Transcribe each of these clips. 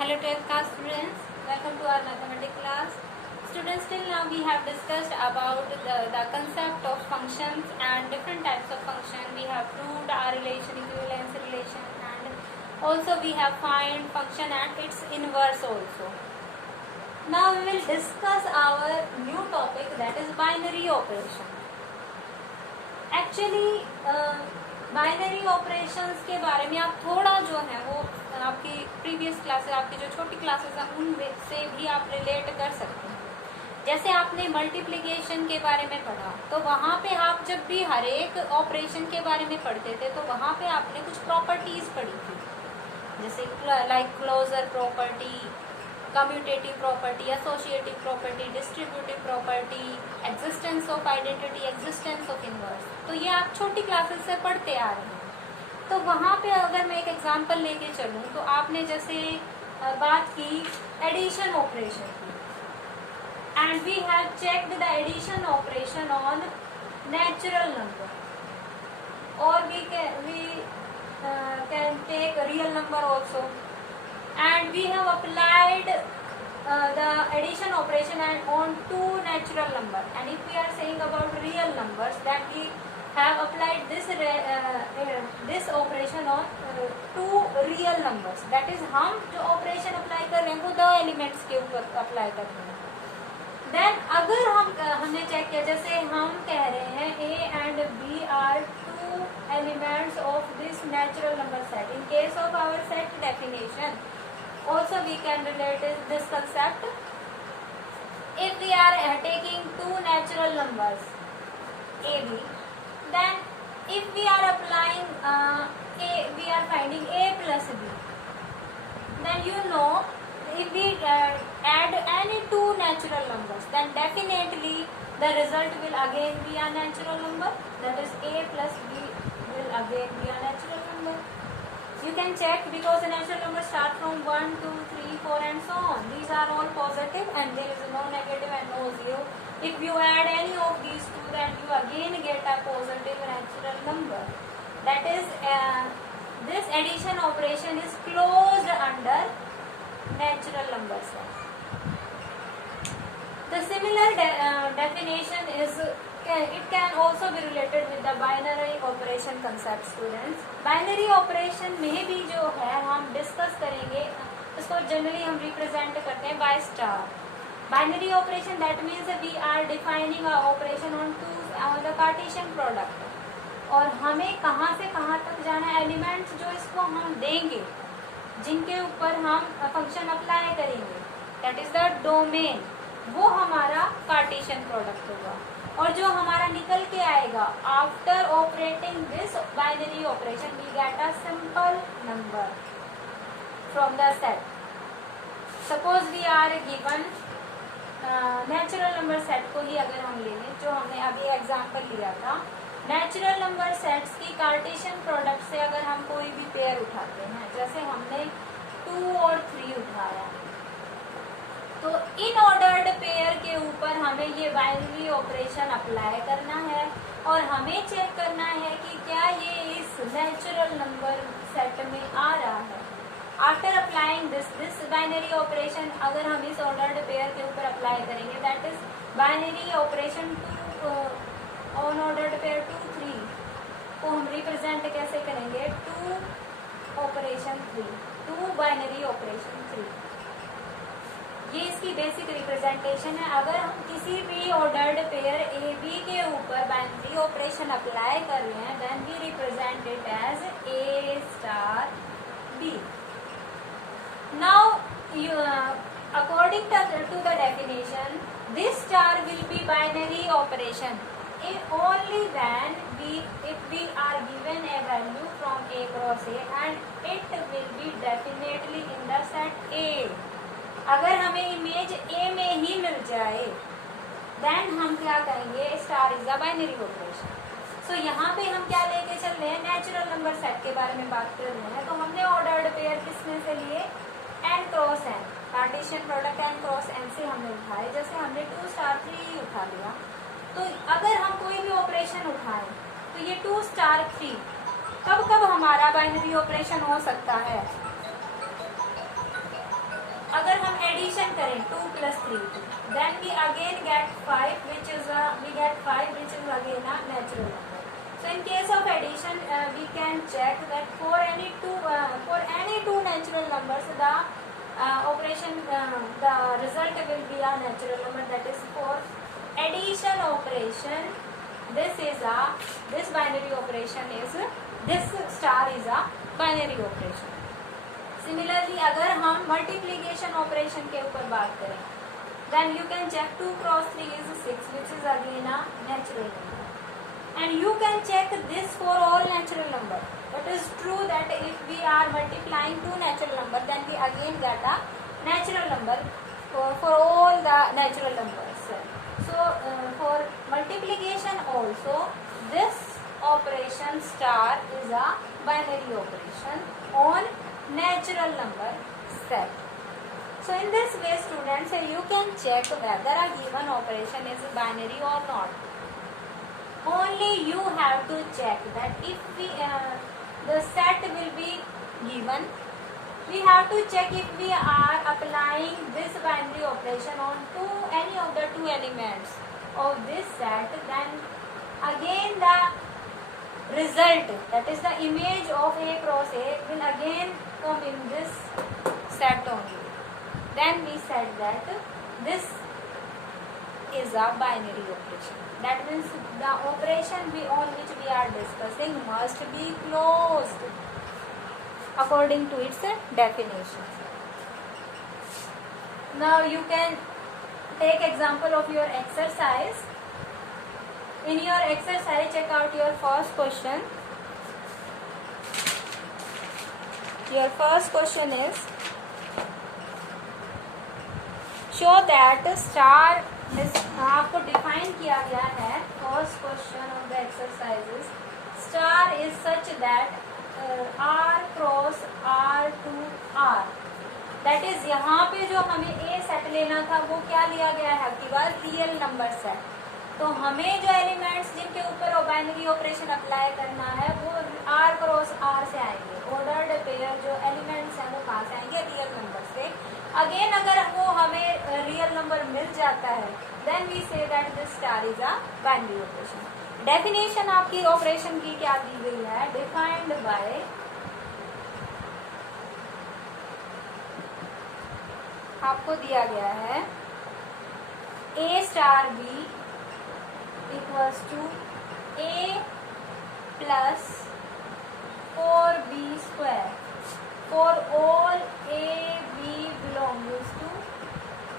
Hello 12th class students, welcome to our mathematics class. Students, till now we have discussed about the concept of functions and different types of function. We have proved our relation, equivalence relation, and also we have find function and its inverse also. Now we will discuss our new topic, that is binary operation. Actually binary operations के बारे में आप थोड़ा जो है वो आपकी previous classes, आपकी जो छोटी क्लासेस हैं उनमें से भी आप रिलेट कर सकते हैं. जैसे आपने मल्टीप्लिकेशन के बारे में पढ़ा तो वहाँ पे आप जब भी हर एक ऑपरेशन के बारे में पढ़ते थे तो वहाँ पे आपने कुछ प्रॉपर्टीज पढ़ी थी, जैसे like closure property, commutative property, associative property, distributive property, existence of identity, existence of inverse. तो ये आप छोटी क्लासेस से पढ़ते आ रहे हैं. तो वहाँ पे अगर मैं एक एग्जांपल लेके चलूँ तो आपने जैसे बात की एडिशन ऑपरेशन की, and we have checked the addition operation on natural number, और we can take real number also. And we have applied the addition operation on two natural number. And if we are saying about real numbers, that we have applied this operation on two real numbers. That is, हम जो operation apply कर रहे हैं वो दो elements के ऊपर apply कर रहे हैं. Then अगर हमने check किया, जैसे हम कह रहे हैं A and B are two elements of this natural number set. In case of our set definition, also we can relate this concept. If we are taking two natural numbers a b, then if we are applying we are finding a plus b, then you know if we add any two natural numbers, then definitely the result will again be a natural number, that is a plus b will again be a natural number. You can check because the natural numbers start from 1, 2, 3, 4 and so on. These are all positive and there is no negative and no zero. If you add any of these two, then you again get a positive natural number. That is, this addition operation is closed under natural number set. The similar definition is, it can also be related with the binary operation concept. Students, binary operation में भी जो है हम discuss करेंगे, उसको generally हम represent करते हैं by star. Binary operation, that means we are defining a operation on the Cartesian product, और हमें कहाँ से कहाँ तक जाना है, एलिमेंट्स जो इसको हम देंगे जिनके ऊपर हम फंक्शन अप्लाई करेंगे, दैट इज द डोमेन, वो हमारा कार्टेशियन प्रोडक्ट होगा. और जो हमारा निकल के आएगा after operating this binary operation, we get a simple number from the set. Suppose we are given natural number set को ही अगर हम ले लें, जो हमने अभी एग्जांपल लिया था, नेचुरल नंबर सेट्स की कार्टेशियन प्रोडक्ट से अगर हम कोई भी पेयर उठाते हैं, जैसे हमने 2 और 3 उठाया, तो इन ऑर्डर्ड पेयर के ऊपर हमें ये बाइनरी ऑपरेशन अप्लाई करना है और हमें चेक करना है कि क्या ये इस नेचुरल नंबर सेट में आ रहा है. After applying this binary operation, अगर हम इस ऑर्डर्ड पेयर के ऊपर अप्लाई करेंगे, that is binary operation on ordered pair 2, 3 को हम रिप्रेजेंट कैसे करेंगे, 2 ऑपरेशन 3, 2 बाइनरी ऑपरेशन 3. ये इसकी बेसिक रिप्रेजेंटेशन है. अगर हम किसी भी ऑर्डर्ड पेयर ए बी के ऊपर बाइनरी ऑपरेशन अप्लाई कर रहे हैं, then we represent it as A star B. Now according to the definition, this star will be binary operation only when if we are given a value from a cross a and it will be definitely in the set A. अगर हमें image A में ही मिल जाए, then हम क्या करेंगे, star is a binary operation. So यहाँ पे हम क्या लेके चल रहे हैं, नेचुरल नंबर सेट के बारे में बात कर रहे हैं. तो हमने ऑर्डर्ड पेयर किसमें से लिए, n cross n, Cartesian product n cross n से हमने उठाए. जैसे हमने 2 स्टार 3 उठा लिया, तो अगर हम कोई भी ऑपरेशन उठाएं तो ये 2 स्टार 3 कब कब हमारा बाइनरी ऑपरेशन हो सकता है, अगर हम एडिशन करें 2 plus 3, then we again get 5, which is again a natural number. So in case of addition, we can check that for any two natural numbers, the operation, the result will be a natural number. That is for addition operation. This binary operation is, this star is a binary operation. Similarly अगर हम multiplication operation के ऊपर बात करें, then you can check 2 cross 3 is 6, which is again a natural number, and you can check this for all natural number. It is true that if we are multiplying two natural number, then we again get a natural number for all the natural numbers. So for multiplication also, this operation star is a binary operation on natural number set. So in this way, students, you can check whether a given operation is binary or not. Only you have to check that if the set will be given, we have to check if we are applying this binary operation on any of the two elements of this set, then again the result, that is the image of A cross A, will again come in this set only. Then we said that this is a binary operation. That means the operation on which we are discussing must be closed according to its definition. Now you can take example of your exercise. In your exercise, check out your first question. Your first question is, show that star is, आपको define किया गया है. First question of the exercises, star is such that r cross r to r, that is यहाँ पे जो हमें a set लेना था वो क्या लिया गया है, केवल रियल नंबर सेट. तो हमें जो एलिमेंट्स जिनके ऊपर बाइनरी ऑपरेशन अप्लाई करना है वो r क्रॉस r से आएंगे. ऑर्डर्ड पेयर जो एलिमेंट्स हैं वो कहाँ से आएंगे, रियल नंबर से. अगेन अगर वो हमें रियल नंबर मिल जाता है, then we say that this star is a binary operation. Definition आपकी ऑपरेशन की क्या दी गई है, डिफाइंड बाय आपको दिया गया है a star b equals to a plus 4b square for all a b belongs to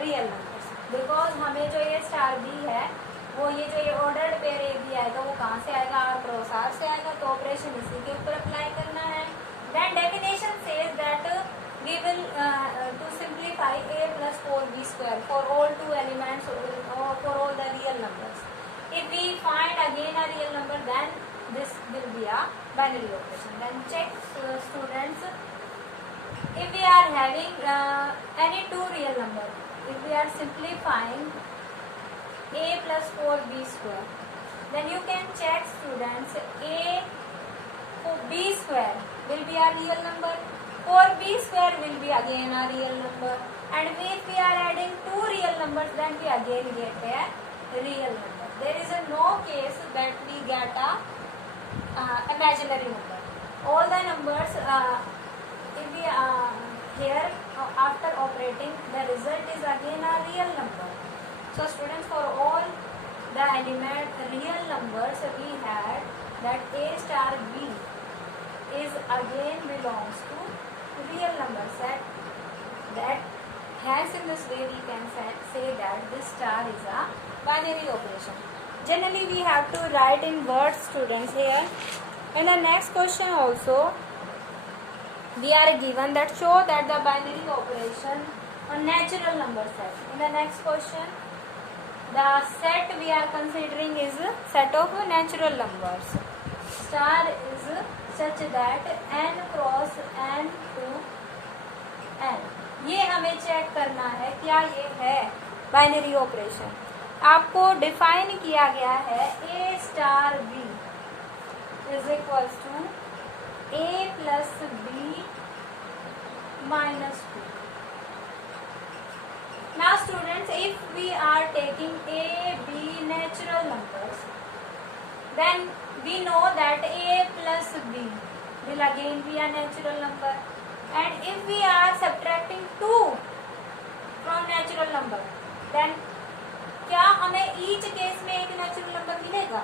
real numbers. Because हमें जो ये स्टार b है वो ये ऑर्डर्ड पेयर ए बी आएगा वो कहाँ से आएगा, r क्रॉस r से आएगा. तो ऑपरेशन इसी के ऊपर अप्लाई करना है. Then definition says that we will to simplify a plus 4b square for all two elements or for all the real numbers. If we find again a real number, then this will be a binary operation. Then check students, if we are having any two real number, if we are simplifying a plus 4b square, then you can check students, a b square will be a real number, 4b square will be again a real number, and if we are adding two real numbers, then we again get a real number. There is no case that we get a imaginary number. All the numbers, if we here after operating, the result is again a real number. So students, for all the element real numbers, we had that a star b is again belongs to real number set. That hence in this way we can say that this star is a binary operation. Generally we have to write in words, students. Here in the next question also we are given that show that the binary operation on natural number set. In the next question, the set we are considering is a set of natural numbers. Star is such that n cross n to n. ये हमें check करना है क्या ये है binary operation. आपको define किया गया है a star b is equals to a plus b minus 2. Now students, if we are taking A, B natural numbers, then we know that A plus B will again be a natural number. And if we are subtracting 2 from natural number, then क्या हमें each case में एक natural number मिलेगा?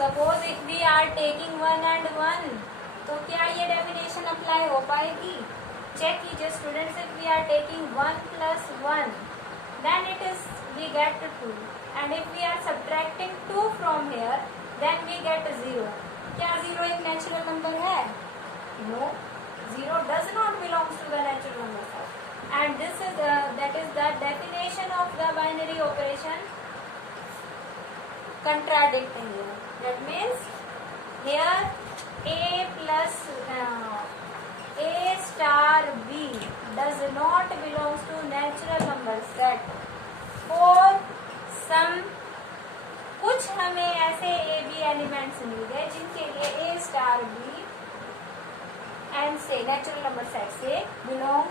Suppose if we are taking 1 and 1, तो क्या ये definition apply हो पाएगी? Check कीजिए students, if we are taking 1 plus 1, then it is we get 2, and if we are subtracting 2 from here, then we get 0. क्या 0 एक natural number है? No, 0 does not belongs to the natural number set. And this is that is the definition of the binary operation contradicting here. That means here A plus A star B does not belongs to natural number set. For some कुछ हमें ऐसे A B elements मिल गए जिनके लिए A star B and से natural number set से belong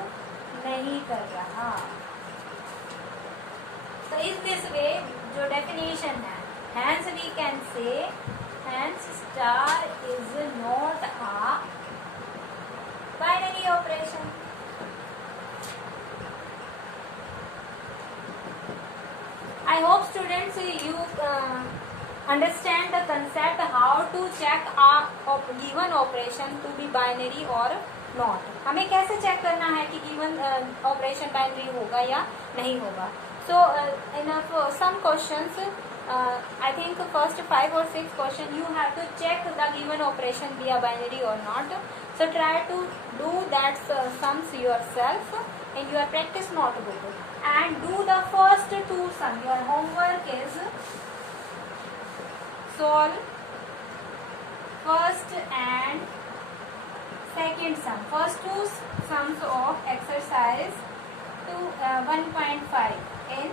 नहीं कर रहा. तो इस दिस वे जो डेफिनेशन है, hence we can say hence star is not a binary operation. I hope students you understand the concept how to check a given operation to be binary or not. हमें कैसे check करना है कि given operation binary होगा या नहीं होगा. So in some questions, I think first 5 or 6 question you have to check the given operation be a binary or not. So try to do that sums yourself in your practice notebook and do the first 2 sums. Your homework is solve first and second sum. First 2 sums of exercise 1.5 in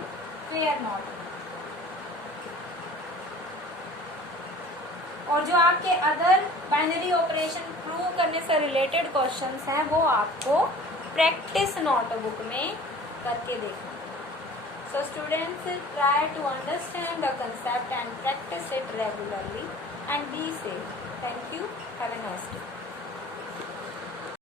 clear notebook. और जो आपके other binary operation prove करने से related questions हैं वो आपको practice notebook में करके देखना. So students, try to understand the concept and practice it regularly and be safe. Thank you. Have a nice day.